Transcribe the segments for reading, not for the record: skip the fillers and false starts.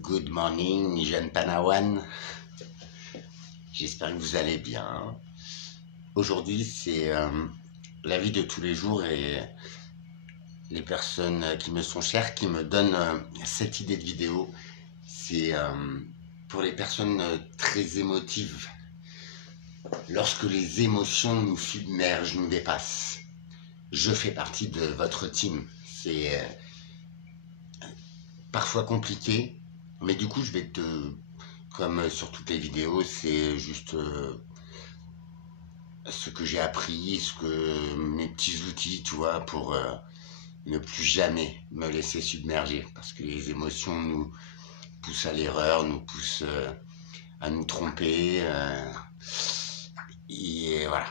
Good morning, jeune Panawan. J'espère que vous allez bien. Aujourd'hui, c'est la vie de tous les jours et les personnes qui me sont chères qui me donnent cette idée de vidéo. C'est pour les personnes très émotives. Lorsque les émotions nous submergent, nous dépassent. Je fais partie de votre team. C'est parfois compliqué, mais du coup, je vais comme sur toutes les vidéos, c'est juste ce que j'ai appris, mes petits outils, tu vois, pour ne plus jamais me laisser submerger. Parce que les émotions nous poussent à l'erreur, nous poussent à nous tromper. Et voilà.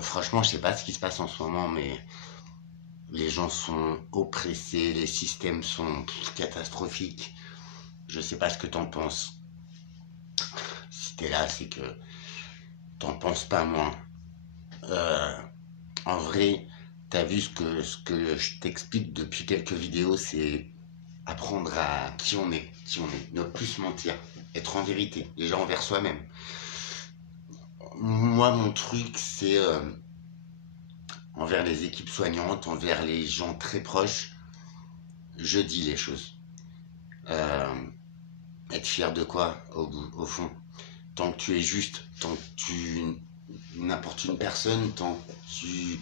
Franchement, je sais pas ce qui se passe en ce moment, mais les gens sont oppressés, les systèmes sont catastrophiques. Je sais pas ce que t'en penses. Si t'es là, c'est que t'en penses pas moins. En vrai, t'as vu ce que je t'explique depuis quelques vidéos, c'est apprendre à qui on est, ne plus se mentir, être en vérité, déjà envers soi-même. Moi, mon truc, c'est envers les équipes soignantes, envers les gens très proches, je dis les choses. Être fier de quoi, au fond? Tant que tu es juste, tant que tu n'importe une personne, tant que tu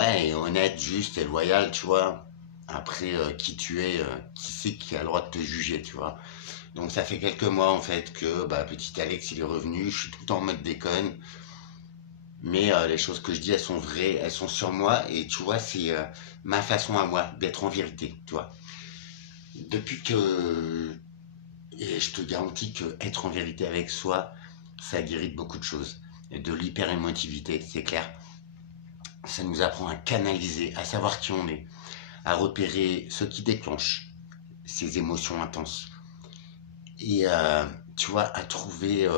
est honnête, juste et loyal, tu vois. Après, qui tu es, qui c'est qui a le droit de te juger, tu vois. Donc ça fait quelques mois en fait que petit Alex il est revenu, je suis tout le temps en mode déconne. Mais les choses que je dis, elles sont vraies, elles sont sur moi et tu vois, c'est ma façon à moi d'être en vérité, tu vois. Depuis que et je te garantis que être en vérité avec soi, ça guérit de beaucoup de choses. Et de l'hyper-émotivité, c'est clair. Ça nous apprend à canaliser, à savoir qui on est, à repérer ce qui déclenche ces émotions intenses. Et tu vois, à trouver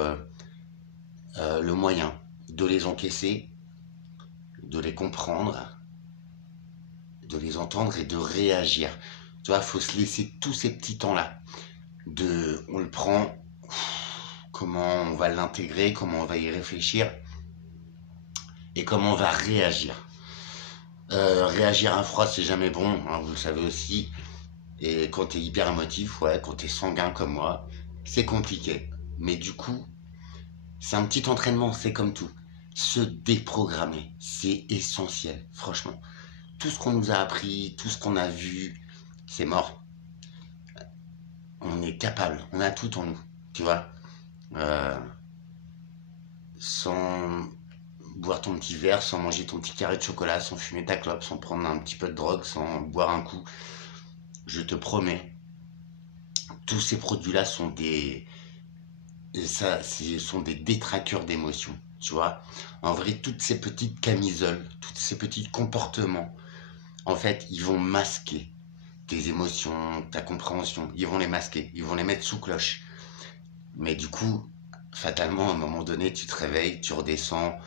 le moyen de les encaisser, de les comprendre, de les entendre et de réagir. Tu vois, il faut se laisser tous ces petits temps-là. On le prend, comment on va l'intégrer, comment on va y réfléchir et comment on va réagir. Réagir à froid, c'est jamais bon, hein, vous le savez aussi. Et quand t'es hyper émotif, quand t'es sanguin comme moi, c'est compliqué. Mais du coup, c'est un petit entraînement, c'est comme tout. Se déprogrammer, c'est essentiel, franchement. Tout ce qu'on nous a appris, tout ce qu'on a vu, c'est mort. On est capable, on a tout en nous, tu vois. Sans boire ton petit verre, sans manger ton petit carré de chocolat, sans fumer ta clope, sans prendre un petit peu de drogue, sans boire un coup, je te promets, tous ces produits-là sont sont des détraqueurs d'émotions, tu vois. En vrai, toutes ces petites camisoles, tous ces petits comportements, en fait, ils vont masquer tes émotions, ta compréhension. Ils vont les masquer, ils vont les mettre sous cloche. Mais du coup, fatalement, à un moment donné, tu te réveilles, tu redescends,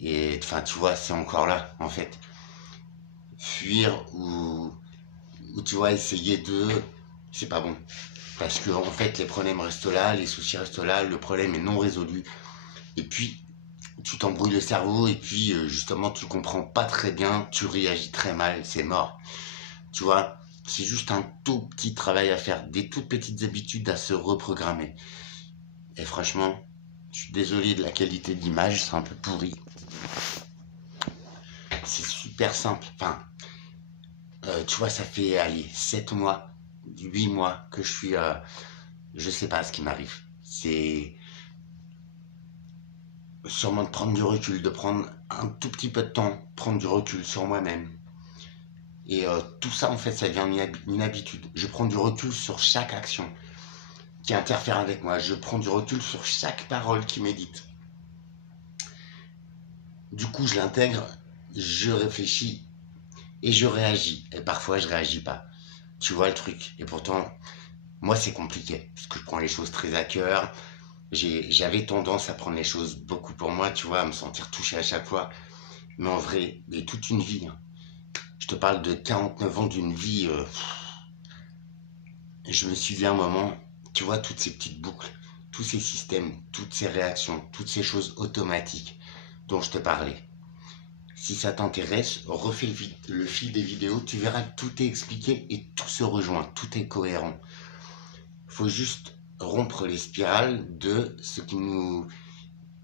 et enfin, tu vois, c'est encore là, en fait. Fuir ou tu vois, essayer c'est pas bon. Parce que, en fait, les problèmes restent là, les soucis restent là, le problème est non résolu. Et puis, tu t'embrouilles le cerveau, et puis, justement, tu comprends pas très bien, tu réagis très mal, c'est mort. Tu vois, c'est juste un tout petit travail à faire, des toutes petites habitudes à se reprogrammer. Et franchement, je suis désolé de la qualité de l'image, c'est un peu pourri. C'est super simple. Enfin, tu vois, ça fait, allez, 7 mois, 8 mois que je suis... je sais pas ce qui m'arrive. C'est sûrement de prendre du recul, de prendre un tout petit peu de temps, prendre du recul sur moi-même. Et tout ça, en fait, ça devient une habitude. Je prends du recul sur chaque action qui interfère avec moi. Je prends du recul sur chaque parole qui médite. Du coup, je l'intègre, je réfléchis et je réagis. Et parfois, je réagis pas. Tu vois le truc. Et pourtant, moi, c'est compliqué parce que je prends les choses très à cœur. J'avais tendance à prendre les choses beaucoup pour moi, tu vois, à me sentir touché à chaque fois. Mais en vrai, mais toute une vie. Hein. Je te parle de 49 ans d'une vie. Je me suis dit à un moment, Tu vois, toutes ces petites boucles, tous ces systèmes, toutes ces réactions, toutes ces choses automatiques dont je te parlais. Si ça t'intéresse, refais le fil des vidéos, tu verras que tout est expliqué et tout se rejoint, tout est cohérent. Faut juste rompre les spirales de ce qui nous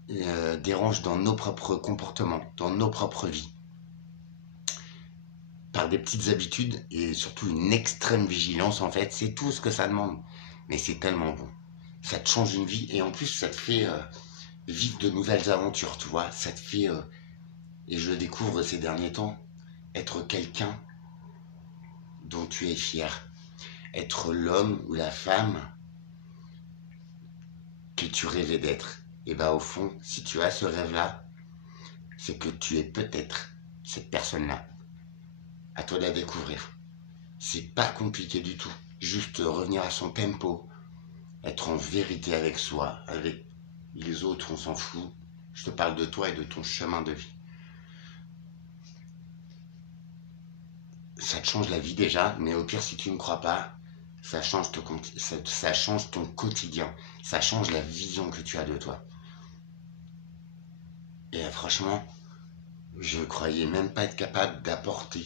dérange dans nos propres comportements, dans nos propres vies. Par des petites habitudes et surtout une extrême vigilance, en fait, c'est tout ce que ça demande. Mais c'est tellement bon. Ça te change une vie et en plus, ça te fait vivre de nouvelles aventures, tu vois. Ça te fait, et je le découvre ces derniers temps, être quelqu'un dont tu es fier. Être l'homme ou la femme que tu rêvais d'être. Et bah au fond, si tu as ce rêve-là, c'est que tu es peut-être cette personne-là. À toi de la découvrir. C'est pas compliqué du tout. Juste revenir à son tempo, être en vérité avec soi, avec les autres, on s'en fout. Je te parle de toi et de ton chemin de vie. Ça te change la vie déjà, mais au pire, si tu ne crois pas, ça change ton quotidien. Ça change la vision que tu as de toi. Et franchement, je croyais même pas être capable d'apporter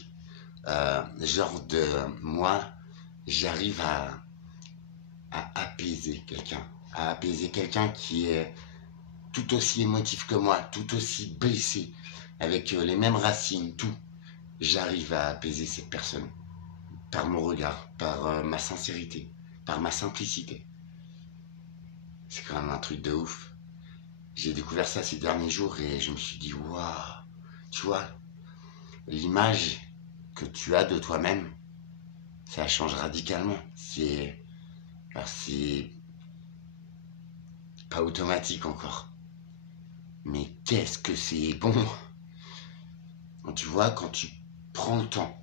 genre de moi, j'arrive à apaiser quelqu'un qui est tout aussi émotif que moi, tout aussi blessé, avec les mêmes racines, tout. J'arrive à apaiser cette personne par mon regard, par ma sincérité, par ma simplicité. C'est quand même un truc de ouf. J'ai découvert ça ces derniers jours et je me suis dit, waouh, tu vois, l'image que tu as de toi-même, ça change radicalement. C'est pas automatique encore. Mais qu'est-ce que c'est bon! Tu vois, quand tu prends le temps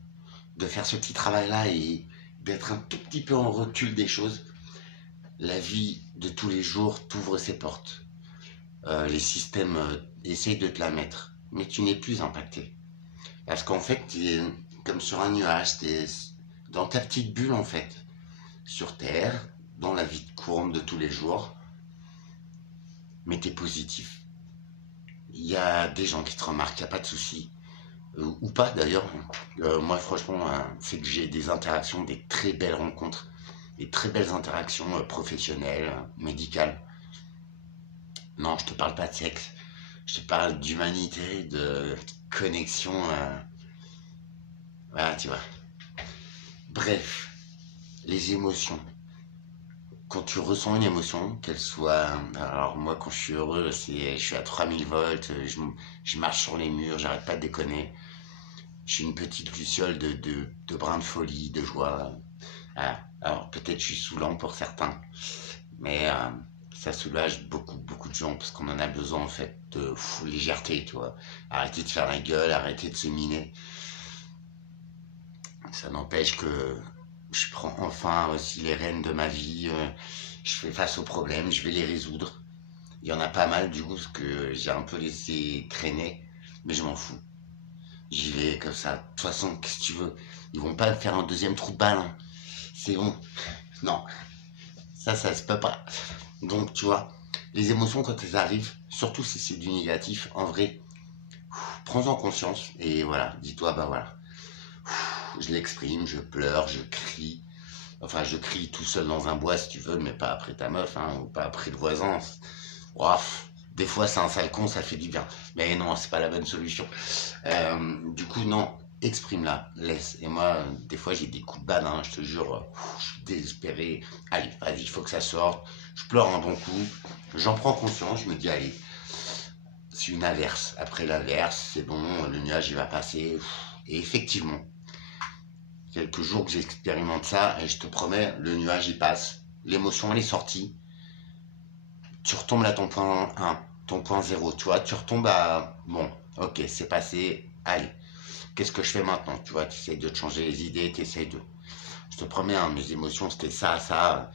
de faire ce petit travail-là et d'être un tout petit peu en recul des choses, la vie de tous les jours t'ouvre ses portes. Les systèmes essayent de te la mettre, mais tu n'es plus impacté. Parce qu'en fait, tu es comme sur un nuage, tu es dans ta petite bulle en fait, sur Terre, dans la vie courante de tous les jours, mais tu es positif. Il y a des gens qui te remarquent, il n'y a pas de souci. Ou pas d'ailleurs. Moi franchement, c'est que j'ai des interactions, des très belles rencontres, des très belles interactions professionnelles, médicales. Non, je te parle pas de sexe, je te parle d'humanité, de connexion. Voilà, tu vois. Bref, les émotions. Quand tu ressens une émotion, qu'elle soit... Alors moi, quand je suis heureux, je suis à 3000 volts, je marche sur les murs, j'arrête pas de déconner. Je suis une petite luciole de brin de folie, de joie. Voilà. Alors peut-être je suis saoulant pour certains, mais ça soulage beaucoup de gens parce qu'on en a besoin en fait de légèreté, tu vois. Arrêtez de faire la gueule, arrêtez de se miner. Ça n'empêche que je prends enfin aussi les rênes de ma vie, je fais face aux problèmes, je vais les résoudre. Il y en a pas mal du coup parce que j'ai un peu laissé traîner, mais je m'en fous. J'y vais comme ça. De toute façon, qu'est-ce que tu veux? Ils vont pas me faire un deuxième trou de balle, hein. C'est bon. Non, ça se peut pas. Donc, tu vois, les émotions quand elles arrivent, surtout si c'est du négatif, en vrai, prends-en conscience et voilà, dis-toi, bah voilà. Je l'exprime, je pleure, je crie. Enfin, je crie tout seul dans un bois si tu veux, mais pas après ta meuf, hein, ou pas après le voisin. Ouaf, des fois, c'est un sale con, ça fait du bien. Mais non, c'est pas la bonne solution. Du coup, non, exprime-la, laisse. Et moi, des fois, j'ai des coups de bad, hein, je te jure, je suis désespéré. Allez, vas-y, il faut que ça sorte. Je pleure un bon coup. J'en prends conscience, je me dis, allez, c'est une averse. Après l'averse, c'est bon, le nuage, il va passer. Et effectivement, quelques jours que j'expérimente ça, et je te promets, le nuage, il passe. L'émotion, elle est sortie. Tu retombes à ton point 1, ton point 0, tu vois, tu retombes à, bon, ok, c'est passé, allez, qu'est-ce que je fais maintenant, tu vois, tu essayes de te changer les idées, tu essayes de, je te promets, hein, mes émotions, c'était ça,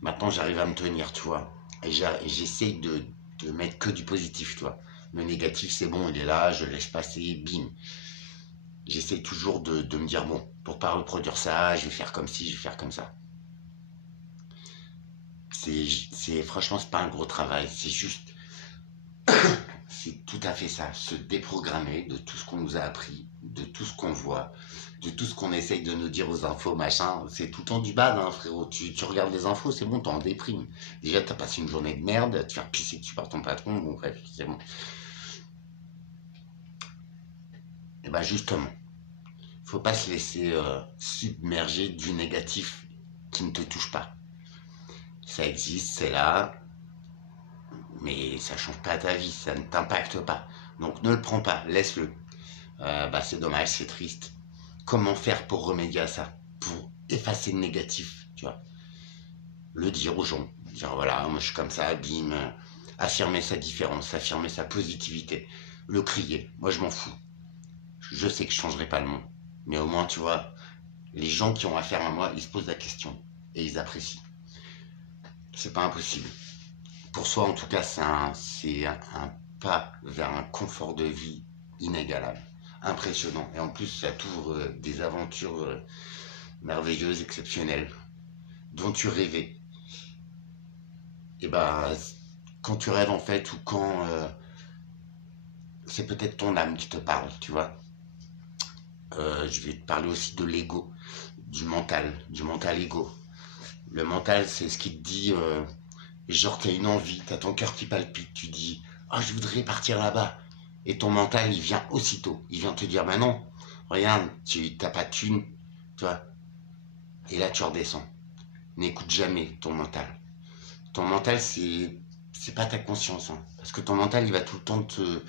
maintenant j'arrive à me tenir, tu vois, et j'essaye de mettre que du positif, tu vois, le négatif, c'est bon, il est là, je laisse passer, bim, j'essaye toujours de me dire, bon, pour pas reproduire ça, je vais faire comme ci, je vais faire comme ça. Franchement, c'est pas un gros travail, c'est juste, c'est tout à fait ça, se déprogrammer de tout ce qu'on nous a appris, de tout ce qu'on voit, de tout ce qu'on essaye de nous dire aux infos, machin. C'est tout le temps du bad, hein, frérot. Tu regardes les infos, c'est bon, t'es en déprime. Déjà, t'as passé une journée de merde, tu vas pisser dessus par ton patron, bon, bref, c'est bon. Et ben justement, faut pas se laisser submerger du négatif qui ne te touche pas. Ça existe, c'est là, mais ça change pas ta vie, ça ne t'impacte pas. Donc ne le prends pas, laisse-le. C'est dommage, c'est triste. Comment faire pour remédier à ça? Pour effacer le négatif, tu vois? Le dire aux gens. Dire voilà, moi je suis comme ça, bim. Affirmer sa différence, affirmer sa positivité. Le crier. Moi je m'en fous. Je sais que je changerai pas le monde. Mais au moins, tu vois, les gens qui ont affaire à moi, ils se posent la question. Et ils apprécient. C'est pas impossible. Pour soi, en tout cas, c'est un pas vers un confort de vie inégalable. Impressionnant. Et en plus, ça t'ouvre des aventures merveilleuses, exceptionnelles, dont tu rêvais. Et quand tu rêves en fait, ou quand c'est peut-être ton âme qui te parle, tu vois. Je vais te parler aussi de l'ego, du mental ego. Le mental, c'est ce qui te dit, genre t'as une envie, t'as ton cœur qui palpite, tu dis, ah je voudrais partir là-bas. Et ton mental, il vient aussitôt, il vient te dire, bah non, regarde, tu t'as pas de thune, tu vois. Et là tu redescends. N'écoute jamais ton mental. Ton mental, c'est pas ta conscience, hein. Parce que ton mental, il va tout le temps te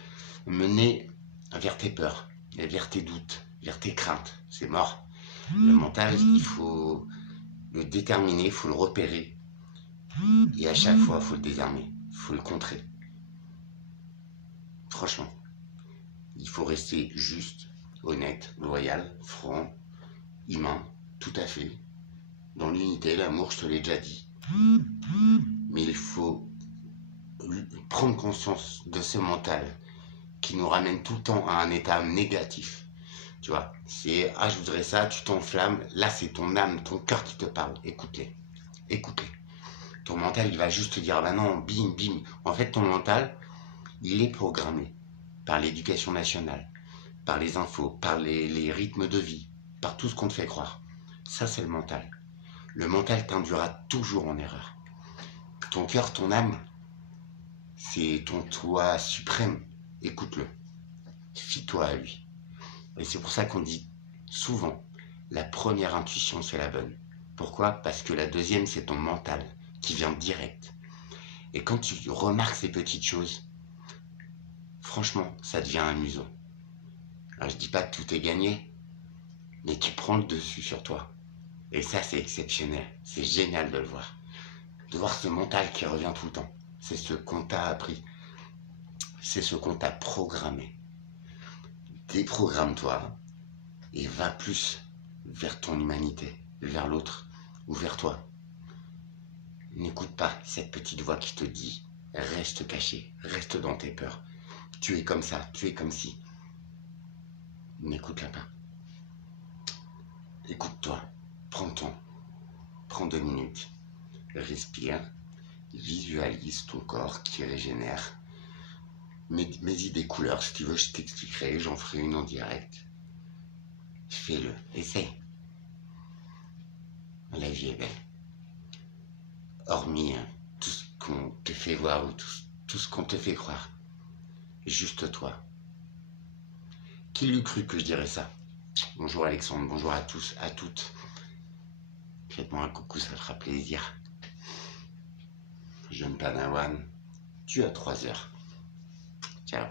mener vers tes peurs, et vers tes doutes, vers tes craintes. C'est mort. Le mental, il faut le déterminer, il faut le repérer. Et à chaque fois, il faut le désarmer, il faut le contrer. Franchement, il faut rester juste, honnête, loyal, franc, humain, tout à fait. Dans l'unité, l'amour, je te l'ai déjà dit. Mais il faut prendre conscience de ce mental qui nous ramène tout le temps à un état négatif. Tu vois, c'est ah je voudrais ça, tu t'enflammes. Là, c'est ton âme, ton cœur qui te parle. Écoute-les, écoute-les. Ton mental, il va juste te dire bah non, bim, bim. En fait, ton mental, il est programmé par l'éducation nationale, par les infos, par les rythmes de vie, par tout ce qu'on te fait croire. Ça, c'est le mental. Le mental t'induira toujours en erreur. Ton cœur, ton âme, c'est ton toi suprême. Écoute-le. Fie-toi à lui. Et c'est pour ça qu'on dit souvent, la première intuition, c'est la bonne. Pourquoi? Parce que la deuxième, c'est ton mental, qui vient direct. Et quand tu remarques ces petites choses, franchement, ça devient amusant. Alors, je dis pas que tout est gagné, mais tu prends le dessus sur toi. Et ça, c'est exceptionnel. C'est génial de le voir. De voir ce mental qui revient tout le temps. C'est ce qu'on t'a appris. C'est ce qu'on t'a programmé. Déprogramme-toi et va plus vers ton humanité, vers l'autre ou vers toi. N'écoute pas cette petite voix qui te dit reste caché, reste dans tes peurs. Tu es comme ça, tu es comme si. N'écoute-la pas. Écoute-toi, prends le temps, prends 2 minutes, respire, visualise ton corps qui régénère. Mets-y des couleurs, si tu veux, je t'expliquerai, j'en ferai une en direct. Fais-le, essaye. La vie est belle. Hormis tout ce qu'on te fait voir ou tout ce qu'on te fait croire. Juste toi. Qui l'eût cru que je dirais ça? Bonjour Alexandre, bonjour à tous, à toutes. Faites-moi un coucou, ça fera plaisir. Jeune Padawan, tu as 3 heures. Ciao.